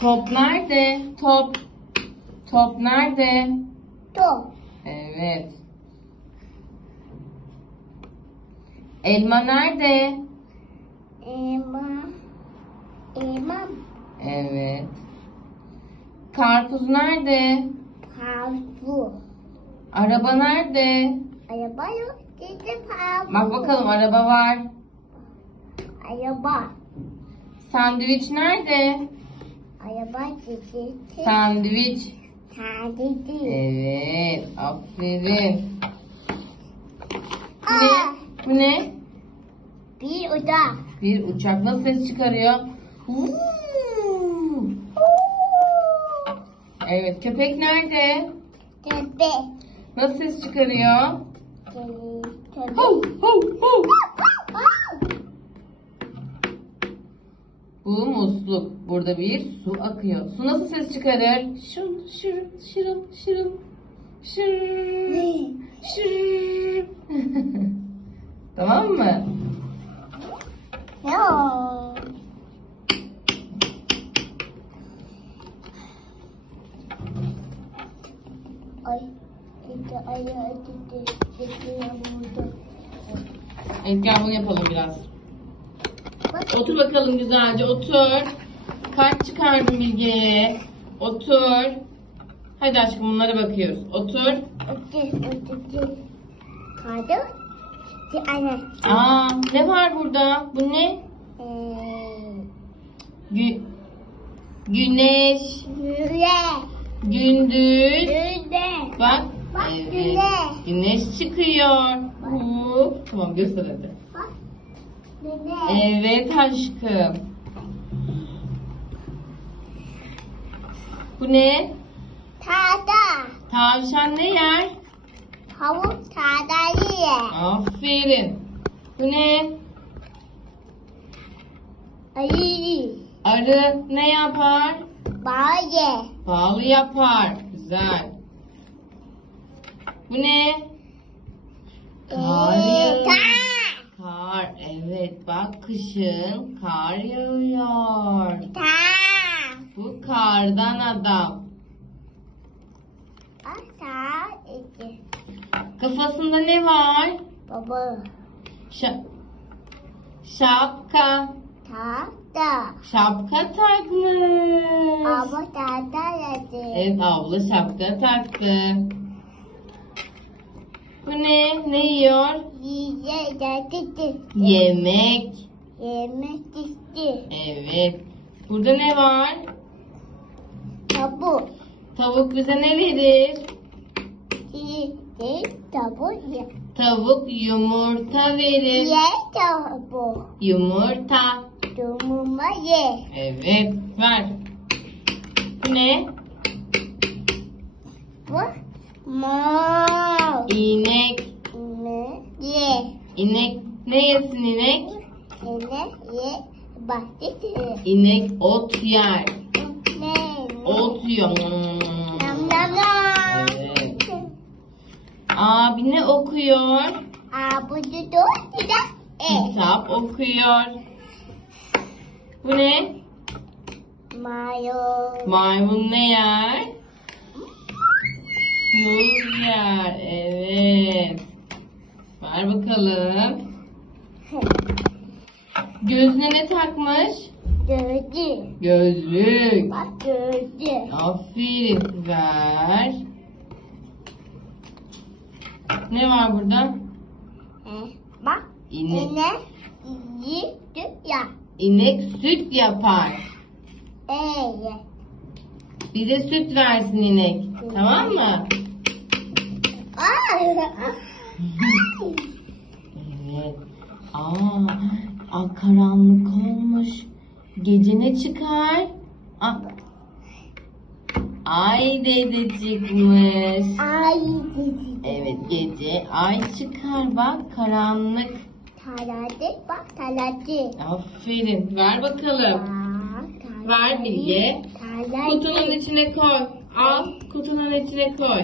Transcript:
Top nerede? Top. Top nerede? Top. Evet. Elma nerede? Elma. Elma. Evet. Karpuz nerede? Havlu. Araba nerede? Araba yok. Dedi havlu. Bak bakalım araba var. Araba. Sandviç nerede? Araba dedi. Sandviç. Sadece. Evet. Aferin. Bu ne? Bu ne? bir oda. Bir uçak nasıl ses çıkarıyor? Vuuu. Evet. Köpek nerede? Tepe. Nasıl ses çıkarıyor? Tepe. Hav, hav, hav. Bu musluk. Burada bir su akıyor. Su nasıl ses çıkarır? Şırıl şırıl şırıl şırıl. Şırıl şırıl. tamam mı? Yok. Ay. Dedi ayağı. Dedi yavrudu. Evet gel bunu yapalım biraz. Bak. Otur bakalım güzelce otur. Kaç çıkardın Bilge'ye? Otur. Hadi aşkım bunlara bakıyoruz. Otur. Kaldı. Anne. Aa ne var burada? Bu ne? Eee. Gü- güneş, Güle. gündüz. Bak. Bak, güneş. Güneş çıkıyor. Hop. Tamam göster hadi. Evet aşkım. Bu ne? Tada. Tavşan ne yer? Tavuk tadayı ye. Aferin. Bu ne? Ayı. Arı ne yapar? Bal ye. Pahalı yapar. Güzel. Bu ne? Ee. Kar. Evet bak kışın kar yağıyor. Ta. Bu kardan adam. İki. Kafasında ne var? Baba. Şa- şapka. Ta da. Şapka takmış. Ama tada yedi. Evet abla şapka taktı. Bu ne? Ne yiyor? Yiye dedi. Yemek. Yemek isti. Evet. Burada ne var? Tabu. Tavuk bize ne verir? Tabu ye. Tavuk yumurta verir. Ye tabu. Yumurta. Dumuma ye. Evet. Ver. Bu ne? Bu. Mal. İnek. Ne? Ye. İnek. Ne yesin inek? Ne ye. Bak dedi. İnek ot yer. Ne? Ot yiyor. Nam nam nam. Evet. Abi ne okuyor? Da doğru da. E. Kitap okuyor. Bu ne? Mayo. Maymun ne yer? Muz yer. Evet. Ver bakalım. Gözüne ne takmış? Gördü. Gözlük. Bak gördü. Aferin. Ver. Ne var burada? E. Bak. İnek. Ne? Yedi ya. İnek süt yapar. E ye. Bize süt versin inek. Tamam mı? Aa. Evet. Aa, aa, karanlık olmuş. Gece ne çıkar? Aa, ay dede çıkmış. Ay dedi. Evet gece ay çıkar bak karanlık. Taladı bak taladı. Aferin. Ver bakalım. Bak, taladı. Ver Bilge. Kutunun içine koy. Al kutunun içine koy.